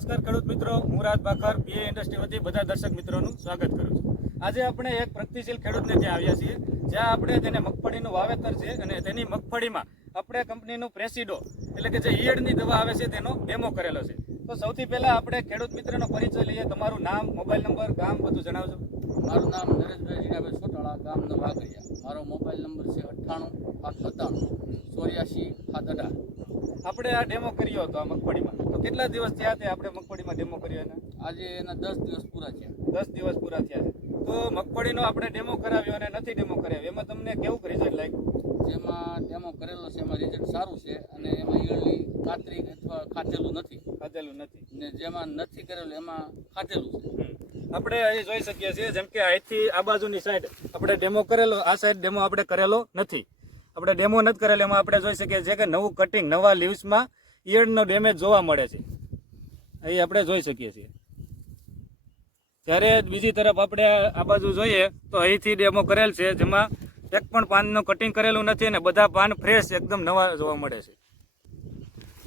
નમસ્કાર ખેડૂત મિત્રો હું રાજ બાખર પીએ ઇન્ડસ્ટ્રી વતી બધા દર્શક મિત્રોનું સ્વાગત કરું છું. આજે આપણે એક પ્રગતિશીલ ખેડૂતને ત્યાં આવ્યા છીએ જ્યાં આપણે તેને મગફળીનું વાવેતર છે અને તેની મગફળીમાં આપણે કંપનીનું પ્રેસિડો એટલે કે જે ઈયળની દવા આવે છે તેનો ડેમો કરેલો છે. તો સૌથી પહેલાં આપણે ખેડૂત મિત્રનો પરિચય લઈએ તમારું નામ મોબાઈલ નંબર ગામ બધું જણાવજો. મારું નામ નરેશભાઈ જીણાભાઈ સોટાળા ગામ નવાગરિયા. મારો મોબાઈલ નંબર છે અઠ્ઠાણું આઠ સત્તાણું ચોર્યાસી સાત અઢાર. આપણે આ ડેમો કર્યો હતો આ મગફળીમાં. કેટલા દિવસ થયા તે આપણે મગફળીમાં ડેમો કર્યો એના? આજે એના દસ દિવસ પૂરા થયા. દસ દિવસ પૂરા થયા છે. તો મગફળીનો આપણે ડેમો કરાવ્યો અને નથી ડેમો કરાવ્યો. એમાં તમને કેવું રિઝલ્ટ લાગ્યું? જેમાં ડેમો કરેલો છે એમાં રિઝલ્ટ સારું છે અને એમાં યર્લી કાતરી અથવા ખાધેલું નથી. ખાધેલું નથી. ને જેમાં નથી કરેલું એમાં ખાધેલું છે. આપણે અહીં જોઈ શકીએ છીએ જેમ કે અહીંથી આ બાજુની સાઈડ આપણે ડેમો કરેલો આ સાઈડ ડેમો આપણે કરેલો નથી. આપણે ડેમો નથી કરેલો એમાં આપણે જોઈ શકીએ છીએ કે નવું કટિંગ નવા લીવ્સમાં ઈયળનો ડેમેજ જોવા મળે છે. અહીં આપણે જોઈ શકીએ છીએ. ત્યારે બીજી તરફ આપણે આ બાજુ જોઈએ, તો અહીંથી ડેમો કરેલ છે, જેમાં એક પણ પાનનું કટિંગ કરેલું નથી અને બધા પાન ફ્રેશ એકદમ નવા જોવા મળે છે.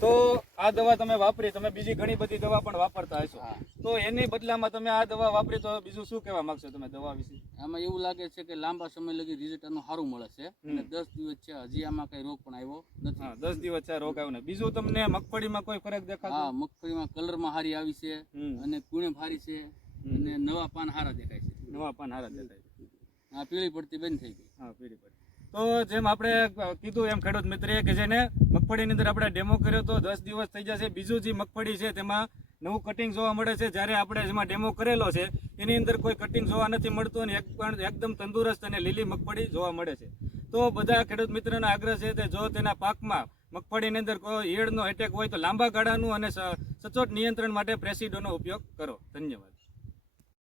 તો આ દવા તમે વાપરી તમે બીજી ઘણી બધી દવા પણ વાપરતા હશો. તો એની બદલામાં તમે આ દવા વાપરી તો બીજું શું કહેવા માંગશો તમે દવા વિશે? આમાં એવું લાગે છે કે લાંબા સમય લગી રિઝલ્ટ આનું સારું મળે છે. અને દસ દિવસ છે હજી આમાં કઈ રોગ પણ આવ્યો નથી. દસ દિવસ છે રોગ આવ્યો ને બીજું તમને મગફળીમાં કોઈ ફરક દેખાતો? હા મગફળીમાં કલરમાં હારી આવી છે અને કુણે ભારી છે અને નવા પાન હારા દેખાય છે. નવા પાન હારા દેખાય છે. હા પીળી પડતી બંધ થઈ ગઈ. હા પીળી પડી તો જેમ આપણે કીધું એમ ખેડૂત મિત્રે કે જેને મગફળીની અંદર આપણે ડેમો કર્યો તો દસ દિવસ થઈ જશે. બીજું જે મગફળી છે તેમાં નવું કટિંગ જોવા મળે છે. જ્યારે આપણે જેમાં ડેમો કરેલો છે, એની અંદર કોઈ કટિંગ જોવા નથી મળતું અને એક પણ એકદમ તંદુરસ્ત અને લીલી મગફળી જોવા મળે છે. તો બધા ખેડૂત મિત્રોનો આગ્રહ છે કે જો તેના પાકમાં મગફળીની અંદર કોઈ ઈયળનો એટેક હોય તો લાંબા ગાળાનું અને સચોટ નિયંત્રણ માટે પ્રેસિડોનો ઉપયોગ કરો. ધન્યવાદ.